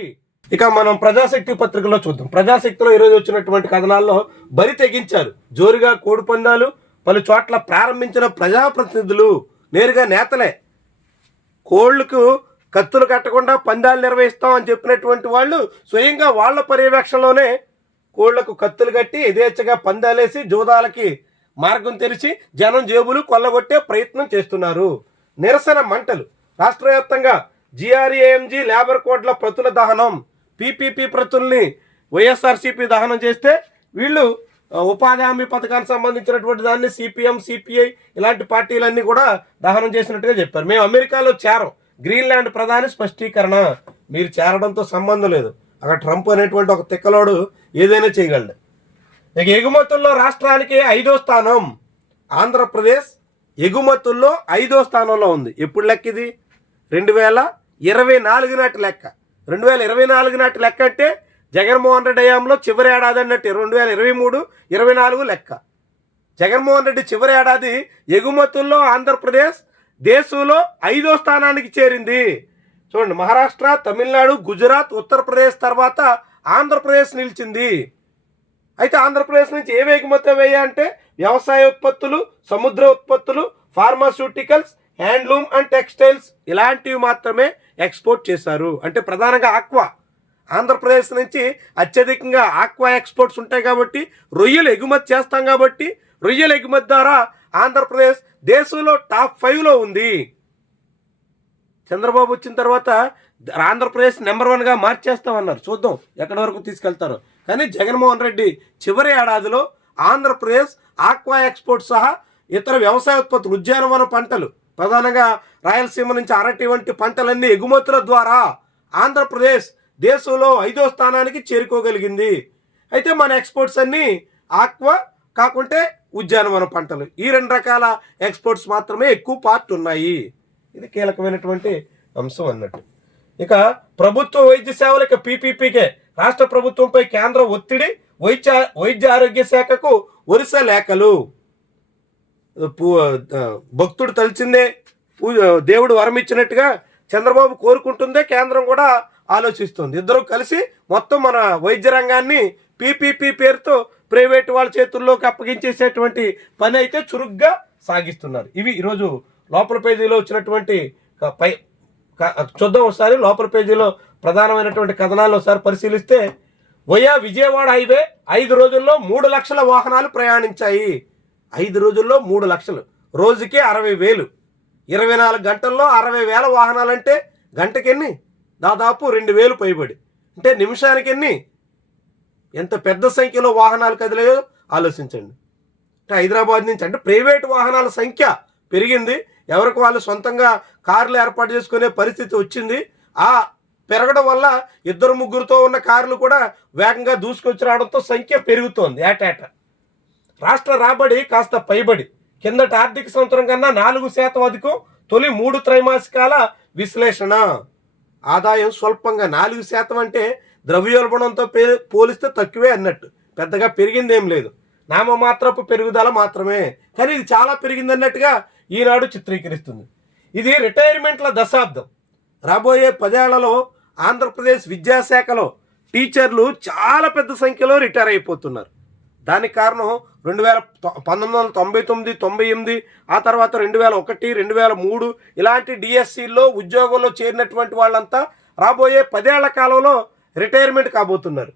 ఇక మనం ప్రజాశక్తి పత్రికలో చూద్దాం. ప్రజాశక్తిలో ఈరోజు వచ్చినటువంటి కథనాల్లో బరి తెగించారు. జోరుగా కోడి పందాలు, పలు చోట్ల ప్రారంభించిన ప్రజాప్రతినిధులు, నేరుగా నేతలే. కోళ్లకు కత్తులు కట్టకుండా పందాలు నిర్వహిస్తాం అని చెప్పినటువంటి వాళ్ళు స్వయంగా వాళ్ళ పర్యవేక్షణలోనే కోళ్లకు కత్తులు కట్టి యథేచ్ఛగా పందాలేసి జోదాలకి మార్గం తెరిచి జనం జేబులు కొల్లగొట్టే ప్రయత్నం చేస్తున్నారు. నిరసన మంటలు. రాష్ట్ర వ్యాప్తంగా GRAMG లేబర్ కోడ్ల ప్రతుల దహనం, PPP ప్రతుల్ని వైఎస్ఆర్సీపీ దహనం చేస్తే, వీళ్ళు ఉపాధి హామీ పథకానికి సంబంధించినటువంటి దాన్ని CPM, CPI ఇలాంటి పార్టీలన్నీ కూడా దహనం చేసినట్టుగా చెప్పారు. మేము అమెరికాలో చేరం, గ్రీన్లాండ్ ప్రధాని స్పష్టీకరణ. మీరు చేరడంతో సంబంధం లేదు, అక్కడ ట్రంప్ అనేటువంటి ఒక తిక్కలోడు ఏదైనా చేయగలడు. ఇక ఎగుమతుల్లో రాష్ట్రానికి 5వ స్థానం. ఆంధ్రప్రదేశ్ ఎగుమతుల్లో 5వ స్థానంలో ఉంది. ఎప్పుడు లెక్క ఇది? 2024 నాటి లెక్క. 2024 నాటి లెక్క అంటే జగన్మోహన్ రెడ్డి హయాంలో చివరి ఏడాది అన్నట్టు. 2023-24 లెక్క. జగన్మోహన్ రెడ్డి చివరి ఏడాది ఎగుమతుల్లో ఆంధ్రప్రదేశ్ దేశంలో 5వ స్థానానికి చేరింది. చూడండి, మహారాష్ట్ర, తమిళనాడు, గుజరాత్, ఉత్తరప్రదేశ్ తర్వాత ఆంధ్రప్రదేశ్ నిలిచింది. అయితే ఆంధ్రప్రదేశ్ నుంచి ఏవి ఎగుమతి అయ్యాయి అంటే వ్యవసాయ ఉత్పత్తులు, సముద్ర ఉత్పత్తులు, ఫార్మాస్యూటికల్స్, హ్యాండ్లూమ్ అండ్ టెక్స్టైల్స్ ఇలాంటివి మాత్రమే ఎక్స్పోర్ట్ చేశారు. అంటే ప్రధానంగా ఆక్వా. ఆంధ్రప్రదేశ్ నుంచి అత్యధికంగా ఆక్వా ఎక్స్పోర్ట్స్ ఉంటాయి కాబట్టి, రొయ్యలు ఎగుమతి చేస్తాం కాబట్టి, రొయ్యల ఎగుమతి ద్వారా ఆంధ్రప్రదేశ్ దేశంలో టాప్ 5లో ఉంది. చంద్రబాబు వచ్చిన తర్వాత ఆంధ్రప్రదేశ్ నెంబర్ 1గా మార్చేస్తామన్నారు. చూద్దాం ఎక్కడి వరకు తీసుకెళ్తారో. కానీ జగన్మోహన్ రెడ్డి చివరి ఏడాదిలో ఆంధ్రప్రదేశ్ ఆక్వా ఎక్స్పోర్ట్ సహా ఇతర వ్యవసాయ ఉత్పత్తులు, ఉద్యానవన పంటలు, ప్రధానంగా రాయలసీమ నుంచి అరటి వంటి పంటలన్నీ ఎగుమతుల ద్వారా ఆంధ్రప్రదేశ్ దేశంలో 5వ స్థానానికి చేరుకోగలిగింది. అయితే మన ఎక్స్పోర్ట్స్ అన్నీ ఆక్వా కాకుంటే ఉద్యానవన పంటలు, ఈ 2 రకాల ఎక్స్పోర్ట్స్ మాత్రమే ఎక్కువ పార్ట్ ఉన్నాయి. ఇది కీలకమైనటువంటి అంశం అన్నట్టు. ఇక ప్రభుత్వ వైద్య సేవలకు పీపీపీకే రాష్ట్ర ప్రభుత్వంపై కేంద్రం ఒత్తిడి, వైద్య ఆరోగ్య శాఖకు వరుస లేఖలు. భక్తుడు తలిచిందే దేవుడు వరం ఇచ్చినట్టుగా చంద్రబాబు కోరుకుంటుందే కేంద్రం కూడా ఆలోచిస్తుంది. ఇద్దరు కలిసి మొత్తం మన వైద్య రంగాన్ని పీపీపీ పేరుతో ప్రైవేటు వాళ్ళ చేతుల్లోకి అప్పగించేసేటువంటి పని అయితే చురుగ్గా సాగిస్తున్నారు. ఇవి ఈరోజు లోపల పేజీలో వచ్చినటువంటి చూద్దాం ఒకసారి. లోపల పేజీలో ప్రధానమైనటువంటి కథనాలు ఒకసారి పరిశీలిస్తే, వయా విజయవాడ హైవే 5 రోజుల్లో 3 లక్షల వాహనాలు ప్రయాణించాయి. 5 రోజుల్లో 3 లక్షలు, రోజుకి 60,000. 24 గంటల్లో 60,000 వాహనాలంటే గంటకెన్ని? దాదాపు 2,000 పైబడి. అంటే నిమిషానికి ఎన్ని? ఎంత పెద్ద సంఖ్యలో వాహనాలు కదిలాయో ఆలోచించండి. అంటే హైదరాబాద్ నుంచి అంటే ప్రైవేటు వాహనాల సంఖ్య పెరిగింది. ఎవరికి వాళ్ళు సొంతంగా కార్లు ఏర్పాటు చేసుకునే పరిస్థితి వచ్చింది. ఆ పెరగడం వల్ల 2-3తో ఉన్న కార్లు కూడా వేగంగా దూసుకొచ్చి రావడంతో సంఖ్య పెరుగుతోంది ఏటేటా. రాష్ట్ర రాబడి కాస్త పైబడి కిందటి ఆర్థిక సంవత్సరం కన్నా 4% అధికం. తొలి 3 త్రైమాసికాల విశ్లేషణ. ఆదాయం స్వల్పంగా 4% అంటే ద్రవ్యోల్బణంతో పోలిస్తే తక్కువే అన్నట్టు. పెద్దగా పెరిగిందేం లేదు, నామమాత్రపు పెరుగుదల మాత్రమే. కానీ ఇది చాలా పెరిగింది అన్నట్టుగా ఈనాడు చిత్రీకరిస్తుంది. ఇది రిటైర్మెంట్ల దశాబ్దం. రాబోయే 10 ఏళ్లలో ఆంధ్రప్రదేశ్ విద్యాశాఖలో టీచర్లు చాలా పెద్ద సంఖ్యలో రిటైర్ అయిపోతున్నారు. దానికి కారణం 1999, 98, ఆ తర్వాత 2001, 2003 ఇలాంటి డిఎస్సిలో ఉద్యోగంలో చేరినటువంటి వాళ్ళంతా రాబోయే 10 ఏళ్ల కాలంలో రిటైర్మెంట్ కాబోతున్నారు.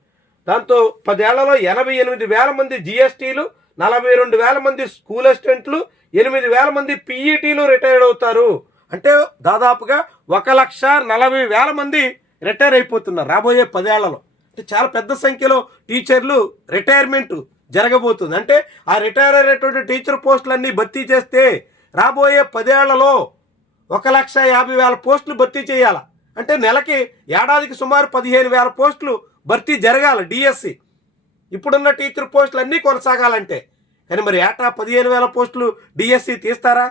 దాంతో 10 ఏళ్లలో 88,000 మంది జిఎస్టీలు, 42,000 మంది స్కూల్ అసిస్టెంట్లు, 8,000 మంది పీఈటీలు రిటైర్ అవుతారు. అంటే దాదాపుగా 1,40,000 మంది రిటైర్ అయిపోతున్నారు రాబోయే 10 ఏళ్లలో. అంటే చాలా పెద్ద సంఖ్యలో టీచర్లు రిటైర్మెంట్ జరగబోతుంది. అంటే ఆ రిటైర్ అయినటువంటి టీచర్ పోస్టులన్నీ భర్తీ చేస్తే రాబోయే 10 ఏళ్లలో 1,50,000 పోస్టులు భర్తీ చేయాలి. అంటే నెలకి ఏడాదికి సుమారు 15,000 పోస్టులు భర్తీ జరగాలి డిఎస్సి. ఇప్పుడున్న టీచర్ పోస్టులు అన్నీ కొనసాగాలంటే. కానీ మరి ఏటా 15,000 పోస్టులు డిఎస్సి తీస్తారా?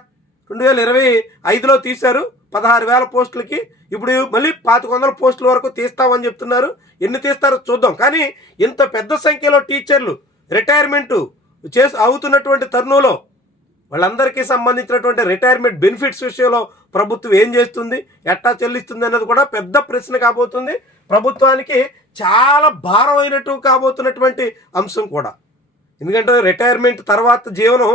2025లో తీశారు 16,000 పోస్టులకి. ఇప్పుడు మళ్ళీ 2,500 పోస్టుల వరకు తీస్తామని చెప్తున్నారు. ఎన్ని తీస్తారో చూద్దాం. కానీ ఇంత పెద్ద సంఖ్యలో టీచర్లు రిటైర్మెంట్ అవుతున్నటువంటి తరుణంలో వాళ్ళందరికీ సంబంధించినటువంటి రిటైర్మెంట్ బెనిఫిట్స్ విషయంలో ప్రభుత్వం ఏం చేస్తుంది, ఎట్టా చెల్లిస్తుంది అన్నది కూడా పెద్ద ప్రశ్న కాబోతుంది. ప్రభుత్వానికి చాలా భారమైనట్టు కాబోతున్నటువంటి అంశం కూడా. ఎందుకంటే రిటైర్మెంట్ తర్వాత జీవనం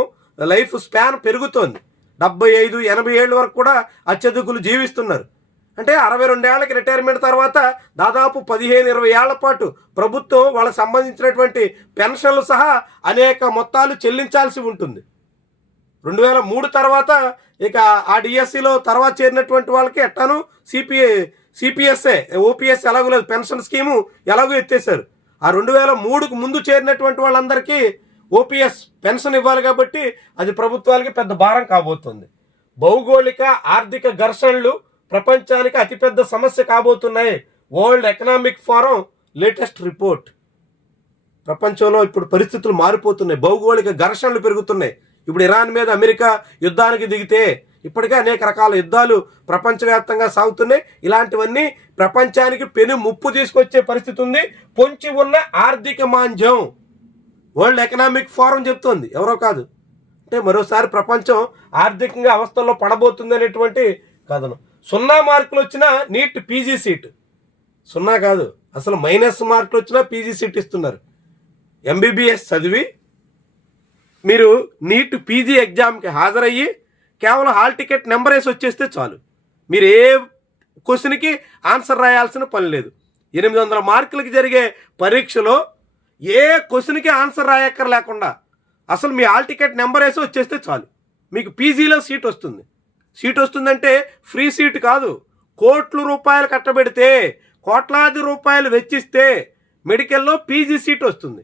లైఫ్ స్పాన్ పెరుగుతోంది. 75, 80 ఏళ్ళ వరకు కూడా అత్యధికులు జీవిస్తున్నారు. అంటే 62 ఏళ్ళకి రిటైర్మెంట్ తర్వాత దాదాపు 15-20 ఏళ్ల పాటు ప్రభుత్వం వాళ్ళకి సంబంధించినటువంటి పెన్షన్లు సహా అనేక మొత్తాలు చెల్లించాల్సి ఉంటుంది. 2003 తర్వాత ఇక ఆ డిఎస్సిలో తర్వాత చేరినటువంటి వాళ్ళకి ఎట్టాను సిపిఎస్ఏ, ఓపీఎస్ ఎలాగో లేదు, పెన్షన్ స్కీము ఎలాగో ఎత్తేసారు. ఆ 2003కు ముందు చేరినటువంటి వాళ్ళందరికీ ఓపీఎస్ పెన్షన్ ఇవ్వాలి కాబట్టి అది ప్రభుత్వాలకి పెద్ద భారం కాబోతుంది. భౌగోళిక ఆర్థిక ఘర్షణలు ప్రపంచానికి అతిపెద్ద సమస్య కాబోతున్నాయి. World economic forum latest report. ప్రపంచంలో ఇప్పుడు పరిస్థితులు మారిపోతున్నాయి, భౌగోళిక ఘర్షణలు పెరుగుతున్నాయి. ఇప్పుడు ఇరాన్ మీద అమెరికా యుద్ధానికి దిగితే ఇప్పటికే అనేక రకాల యుద్ధాలు ప్రపంచవ్యాప్తంగా సాగుతున్నాయి. ఇలాంటివన్నీ ప్రపంచానికి పెను ముప్పు తీసుకొచ్చే పరిస్థితి ఉంది. పొంచి ఉన్న ఆర్థిక మాంద్యం వరల్డ్ ఎకనామిక్ ఫోరం చెప్తోంది, ఎవరో కాదు. అంటే మరోసారి ప్రపంచం ఆర్థికంగా అవస్థల్లో పడబోతుంది అనేటువంటి కథనం. 0 మార్కులు వచ్చినా నీట్ పీజీ సీట్, 0 కాదు అసలు మైనస్ మార్కులు వచ్చినా పీజీ సీట్ ఇస్తున్నారు. ఎంబీబీఎస్ చదివి మీరు నీట్ పీజీ ఎగ్జామ్కి హాజరయ్యి కేవలం హాల్ టికెట్ నెంబర్ వేసి వచ్చేస్తే చాలు. మీరు ఏ క్వశ్చన్కి ఆన్సర్ రాయాల్సిన పని లేదు. 800 మార్కులకి జరిగే పరీక్షలో ఏ క్వశ్చన్కి ఆన్సర్ రాయక్కర్ లేకుండా అసలు మీ హాల్ టికెట్ నెంబర్ వేసి వచ్చేస్తే చాలు, మీకు పీజీలో సీట్ వస్తుంది. సీట్ వస్తుందంటే ఫ్రీ సీట్ కాదు, కోట్ల రూపాయలు కట్టబెడితే, కోట్లాది రూపాయలు వెచ్చిస్తే మెడికల్లో పీజీ సీట్ వస్తుంది.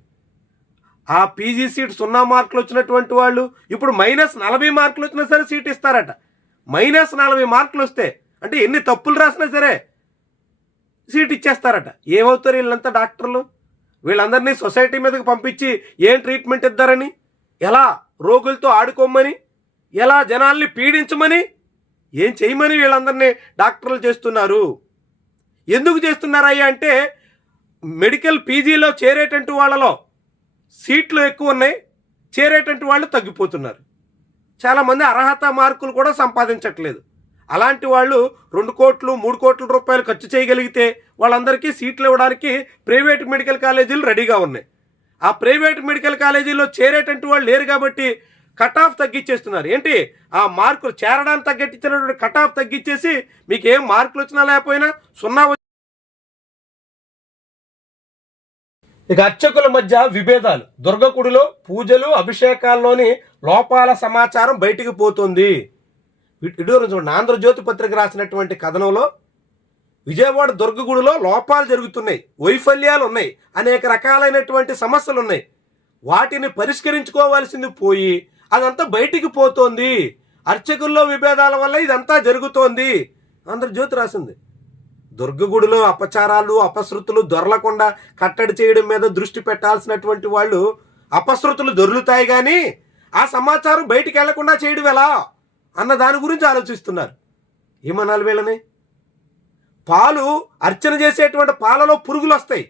ఆ పీజీ సీట్ 0 మార్కులు వచ్చినటువంటి వాళ్ళు ఇప్పుడు -40 మార్కులు వచ్చినా సరే సీట్ ఇస్తారట. -40 మార్కులు వస్తే అంటే ఎన్ని తప్పులు రాసినా సరే సీట్ ఇచ్చేస్తారట. ఏమవుతారు వీళ్ళంతా డాక్టర్లు? వీళ్ళందరినీ సొసైటీ మీదకి పంపించి ఏం ట్రీట్మెంట్ ఇద్దారని, ఎలా రోగులతో ఆడుకోమని, ఎలా జనాల్ని పీడించమని ఏం చేయమని వీళ్ళందరినీ డాక్టర్లు చేస్తున్నారు? ఎందుకు చేస్తున్నారయ్యా అంటే మెడికల్ పీజీలో చేరేటంటి వాళ్ళలో సీట్లు ఎక్కువ ఉన్నాయి, చేరేటంటి వాళ్ళు తగ్గిపోతున్నారు. చాలామంది అర్హత మార్కులు కూడా సంపాదించట్లేదు. అలాంటి వాళ్ళు 2 కోట్లు 3 కోట్ల రూపాయలు ఖర్చు చేయగలిగితే వాళ్ళందరికీ సీట్లు ఇవ్వడానికి ప్రైవేట్ మెడికల్ కాలేజీలు రెడీగా ఉన్నాయి. ఆ ప్రైవేట్ మెడికల్ కాలేజీలో చేరేటంటి వాళ్ళు లేరు కాబట్టి కట్ ఆఫ్ తగ్గించేస్తున్నారు. ఏంటి, ఆ మార్కులు చేరడానికి తగ్గించినటువంటి కట్ ఆఫ్ తగ్గించేసి మీకు ఏం మార్కులు వచ్చినా లేకపోయినా 0. ఇక అర్చకుల మధ్య విభేదాలు, దుర్గగుడిలో పూజలు అభిషేకాల్లోని లోపాల సమాచారం బయటికి పోతుంది. ఇటీవల చూడండి, ఆంధ్రజ్యోతి పత్రిక రాసినటువంటి కథనంలో విజయవాడ దుర్గగుడిలో లోపాలు జరుగుతున్నాయి, వైఫల్యాలు ఉన్నాయి, అనేక రకాలైనటువంటి సమస్యలు ఉన్నాయి. వాటిని పరిష్కరించుకోవాల్సింది పోయి అదంతా బయటికి పోతోంది. అర్చకుల్లో విభేదాల వల్ల ఇదంతా జరుగుతోంది. ఆంధ్రజ్యోతి రాసింది. దుర్గగుడిలో అపచారాలు అపశృతులు దొరలకుండా కట్టడి చేయడం మీద దృష్టి పెట్టాల్సినటువంటి వాళ్ళు అపశృతులు దొరుకుతాయి కానీ ఆ సమాచారం బయటికి వెళ్లకుండా చేయడం ఎలా అన్న దాని గురించి ఆలోచిస్తున్నారు. ఏమనాలి వీళ్ళని? పాలు అర్చన చేసేటువంటి పాలలో పురుగులు వస్తాయి,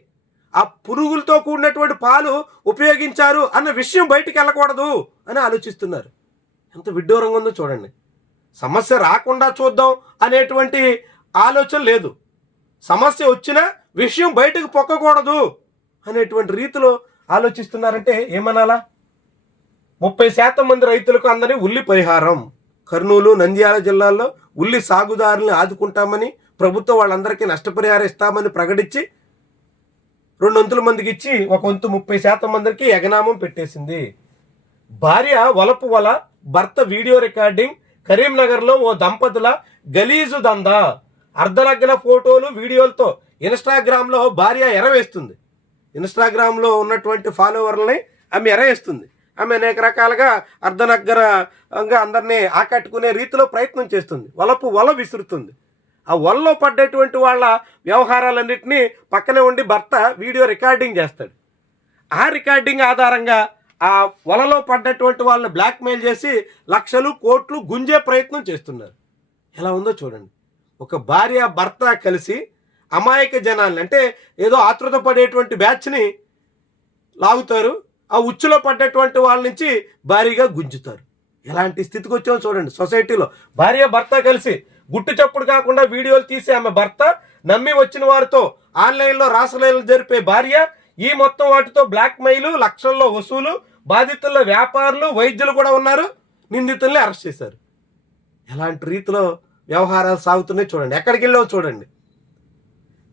ఆ పురుగులతో కూడినటువంటి పాలు ఉపయోగించారు అన్న విషయం బయటికి వెళ్ళకూడదు అని ఆలోచిస్తున్నారు. ఎంత విడ్డూరంగా ఉందో చూడండి. సమస్య రాకుండా చూద్దాం అనేటువంటి ఆలోచన లేదు, సమస్య వచ్చినా విషయం బయటకు పొక్కకూడదు అనేటువంటి రీతిలో ఆలోచిస్తున్నారంటే ఏమనాలా? 30% మంది రైతులకు అందని ఉల్లి పరిహారం. కర్నూలు నంద్యాల జిల్లాల్లో ఉల్లి సాగుదారులను ఆదుకుంటామని ప్రభుత్వం వాళ్ళందరికీ నష్టపరిహారం ఇస్తామని ప్రకటించి 200 మందికి ఇచ్చి 30% మందికి ఎగనామం పెట్టేసింది. భార్య వలపు వల, భర్త వీడియో రికార్డింగ్. కరీంనగర్లో ఓ దంపతుల గలీజు దందా. అర్ధనగ్న ఫోటోలు వీడియోలతో ఇన్స్టాగ్రామ్లో భార్య ఎరవేస్తుంది. ఇన్స్టాగ్రామ్లో ఉన్నటువంటి ఫాలోవర్లని ఆమె ఎరవేస్తుంది. ఆమె అనేక రకాలుగా అర్ధనగ్నంగా అందరినీ ఆకట్టుకునే రీతిలో ప్రయత్నం చేస్తుంది. వలపు వల విసురుతుంది. ఆ వలలో పడ్డటువంటి వాళ్ళ వ్యవహారాలన్నింటినీ పక్కనే ఉండి భర్త వీడియో రికార్డింగ్ చేస్తాడు. ఆ రికార్డింగ్ ఆధారంగా ఆ వలలో పడ్డటువంటి వాళ్ళని బ్లాక్మెయిల్ చేసి లక్షలు కోట్లు గుంజే ప్రయత్నం చేస్తున్నారు. ఎలా ఉందో చూడండి. ఒక భార్య భర్త కలిసి అమాయక జనాల్ని, అంటే ఏదో ఆతృత పడేటువంటి బ్యాచ్ని లాగుతారు, ఆ ఉచ్చులో పడ్డటువంటి వాళ్ళ నుంచి భారీగా గుంజుతారు. ఎలాంటి స్థితికి వచ్చామో చూడండి. సొసైటీలో భార్య భర్త కలిసి గుట్టు చప్పుడు కాకుండా వీడియోలు తీసి ఆమె భర్త నమ్మి వచ్చిన వారితో ఆన్లైన్లో రాసలీలు జరిపే భార్య, ఈ మొత్తం వాటితో బ్లాక్మెయిల్, లక్షల్లో వసూలు, బాధితుల్లో వ్యాపారులు, వైద్యులు కూడా ఉన్నారు. నిందితుల్ని అరెస్ట్ చేశారు. ఎలాంటి రీతిలో వ్యవహారాలు సాగుతున్నాయి చూడండి. ఎక్కడికి వెళ్ళావు చూడండి.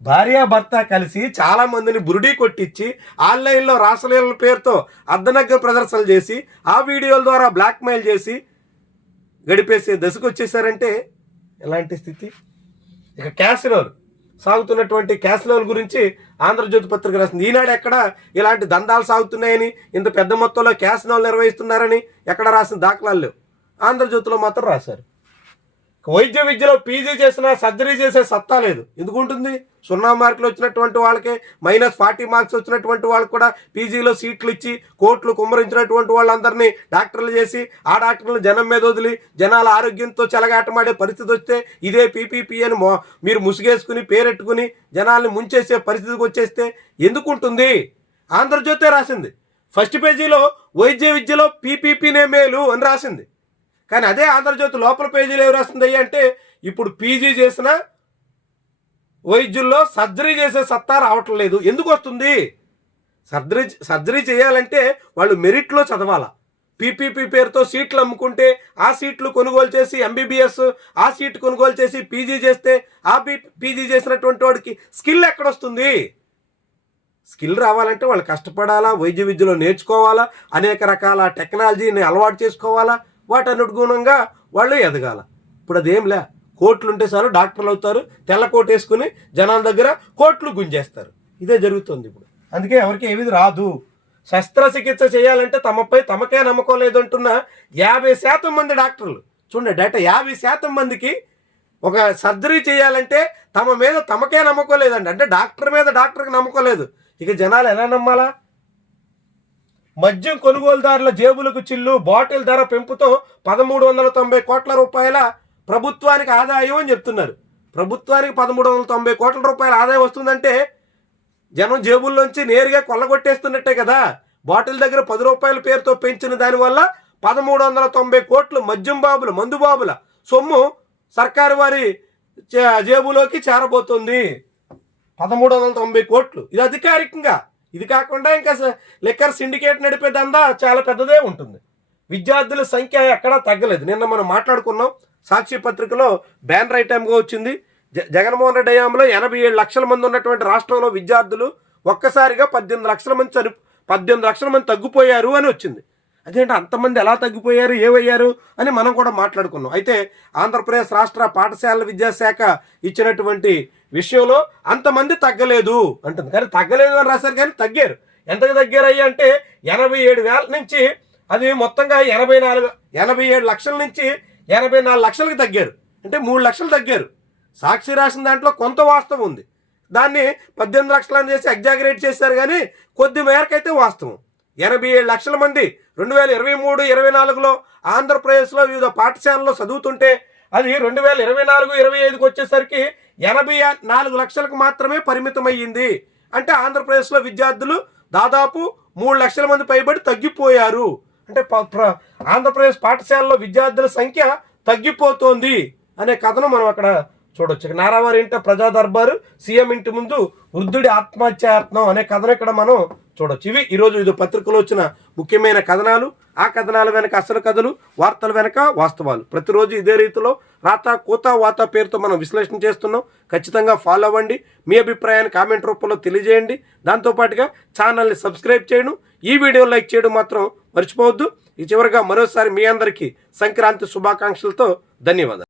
భార్యాభర్త కలిసి చాలా మందిని బురుడీ కొట్టించి ఆన్లైన్లో రాసలీల పేరుతో అర్ధనగ్న ప్రదర్శనలు చేసి ఆ వీడియోల ద్వారా బ్లాక్మెయిల్ చేసి గడిపేసే దశకు వచ్చేసారంటే ఎలాంటి స్థితి? ఇక క్యాసినోలు, సాగుతున్నటువంటి క్యాసినోల గురించి ఆంధ్రజ్యోతి పత్రిక రాసింది. ఈనాడు ఎక్కడ ఇలాంటి దందాలు సాగుతున్నాయని, ఇంత పెద్ద మొత్తంలో క్యాసినోలు నిర్వహిస్తున్నారని ఎక్కడ రాసిన దాఖలాలు లేవు. ఆంధ్రజ్యోతిలో మాత్రం రాశారు. వైద్య విద్యలో పీజీ చేసినా సర్జరీ చేసే సత్తా లేదు. ఎందుకు ఉంటుంది? 0 మార్కులు వచ్చినటువంటి వాళ్ళకే, -40 మార్క్స్ వచ్చినటువంటి వాళ్ళకి కూడా పీజీలో సీట్లు ఇచ్చి కోట్లు కుమ్మరించినటువంటి వాళ్ళందరినీ డాక్టర్లు చేసి ఆ డాక్టర్లను జనం మీద వదిలి జనాల ఆరోగ్యంతో చెలగాటమాడే పరిస్థితి వస్తే ఇదే పీపీపీ అని మీరు ముసుగేసుకుని పేరెట్టుకుని జనాల్ని ముంచేసే పరిస్థితికి వచ్చేస్తే ఎందుకు ఉంటుంది? ఆంధ్రజ్యోతే రాసింది. ఫస్ట్ పేజీలో వైద్య విద్యలో పీపీపీనే మేలు అని రాసింది. కానీ అదే ఆంధ్రజ్యోతి లోపల పేజీలో ఏమి రాస్తుంది అంటే ఇప్పుడు పీజీ చేసిన వైద్యుల్లో సర్జరీ చేసే సత్తా రావటం లేదు. ఎందుకు వస్తుంది? సర్జరీ చేయాలంటే వాళ్ళు మెరిట్లో చదవాలా. పీపీపీ పేరుతో సీట్లు అమ్ముకుంటే ఆ సీట్లు కొనుగోలు చేసి ఎంబీబీఎస్ ఆ సీట్ కొనుగోలు చేసి పీజీ చేస్తే ఆ పీజీ చేసినటువంటి వాడికి స్కిల్ ఎక్కడొస్తుంది? స్కిల్ రావాలంటే వాళ్ళు కష్టపడాలా, వైద్య విద్యలో నేర్చుకోవాలా, అనేక రకాల టెక్నాలజీని అలవాటు చేసుకోవాలా, వాటనుగుణంగా వాళ్ళు ఎదగాల. ఇప్పుడు అదేంలే, కోట్లుంటే చాలు డాక్టర్లు అవుతారు, తెల్ల కోట్ వేసుకుని జనాల దగ్గర కోట్లు గుంజేస్తారు. ఇదే జరుగుతుంది ఇప్పుడు. అందుకే ఎవరికి ఏది రాదు. శస్త్రచికిత్స చేయాలంటే తమకే నమ్మకం లేదంటున్న 50% మంది డాక్టర్లు చూడండి. డేటా 50% మందికి ఒక సర్జరీ చేయాలంటే తమకే నమ్మకం లేదండి. అంటే డాక్టర్ మీద డాక్టర్కి నమ్మకం లేదు. ఇక జనాలు ఎలా నమ్మాలా? మద్యం కొనుగోలుదారుల జేబులకు చిల్లు, బాటిల్ ధర పెంపుతో 1390 కోట్ల రూపాయల ప్రభుత్వానికి ఆదాయం అని చెప్తున్నారు. ప్రభుత్వానికి 1390 కోట్ల రూపాయల ఆదాయం వస్తుందంటే జనం జేబుల్లోంచి నేరుగా కొల్లగొట్టేస్తున్నట్టే కదా. బాటిల్ దగ్గర 10 రూపాయల పేరుతో పెంచిన దానివల్ల 1390 కోట్లు మద్యం బాబుల మందు బాబుల సొమ్ము సర్కారు వారి జేబులోకి చేరబోతుంది. 1390 కోట్లు ఇది అధికారికంగా. ఇది కాకుండా ఇంకా లిక్కర్ సిండికేట్ నడిపే దందా చాలా పెద్దదే ఉంటుంది. విద్యార్థుల సంఖ్య ఎక్కడా తగ్గలేదు. నిన్న మనం మాట్లాడుకున్నాం, సాక్షి పత్రికలో బ్యానర్ ఐటమ్గా వచ్చింది. జగన్మోహన్ రెడ్డి హయాంలో 87 లక్షల మంది ఉన్నటువంటి రాష్ట్రంలో విద్యార్థులు ఒక్కసారిగా 18 లక్షల మంది తగ్గిపోయారు అని వచ్చింది. అదేంటి అంతమంది ఎలా తగ్గిపోయారు, ఏమయ్యారు అని మనం కూడా మాట్లాడుకున్నాం. అయితే ఆంధ్రప్రదేశ్ రాష్ట్ర పాఠశాలల విద్యాశాఖ ఇచ్చినటువంటి విషయంలో అంతమంది తగ్గలేదు అంటుంది. కానీ తగ్గలేదు అని రాశారు, కానీ తగ్గారు. ఎంతకు తగ్గారయ్యా అంటే 87,000 నుంచి అది మొత్తంగా 87 లక్షల నుంచి 84 లక్షలకి తగ్గారు. అంటే 3 లక్షలు తగ్గారు. సాక్షి రాసిన దాంట్లో కొంత వాస్తవం ఉంది. దాన్ని 18 లక్షలని చేసి ఎగ్జాగరేట్ చేశారు, కానీ కొద్ది మేరకైతే వాస్తవం. 87 లక్షల మంది 2023-24లో ఆంధ్రప్రదేశ్లో వివిధ పాఠశాలలో చదువుతుంటే అది 2024-25కి వచ్చేసరికి 84 లక్షలకు మాత్రమే పరిమితమయ్యింది. అంటే ఆంధ్రప్రదేశ్లో విద్యార్థులు దాదాపు 3 లక్షల మంది పైబడి తగ్గిపోయారు. అంటే ఆంధ్రప్రదేశ్ పాఠశాలలో విద్యార్థుల సంఖ్య తగ్గిపోతోంది అనే కథను మనం అక్కడ చూడొచ్చు. నారావారి ఇంట ప్రజా దర్బారు, సీఎం ఇంటి ముందు వృద్ధుడి ఆత్మహత్యాయత్నం అనే కథను ఇక్కడ మనం చూడొచ్చు. ఇవి ఈరోజు ఇది పత్రికలో వచ్చిన ముఖ్యమైన కథనాలు. ఆ కథనాల వెనక అసలు కథలు, వార్తల వెనక వాస్తవాలు. ప్రతిరోజు ఇదే రీతిలో రాత కూత వాత పేరుతో మనం విశ్లేషణ చేస్తున్నాం. ఖచ్చితంగా ఫాలో అవ్వండి. మీ అభిప్రాయాన్ని కామెంట్ రూపంలో తెలియజేయండి. దాంతోపాటుగా ఛానల్ని సబ్స్క్రైబ్ చేయడం, ఈ వీడియో లైక్ చేయడం మాత్రం మర్చిపోవద్దు. ఈ చివరిగా మరోసారి మీ అందరికీ సంక్రాంతి శుభాకాంక్షలతో ధన్యవాదాలు.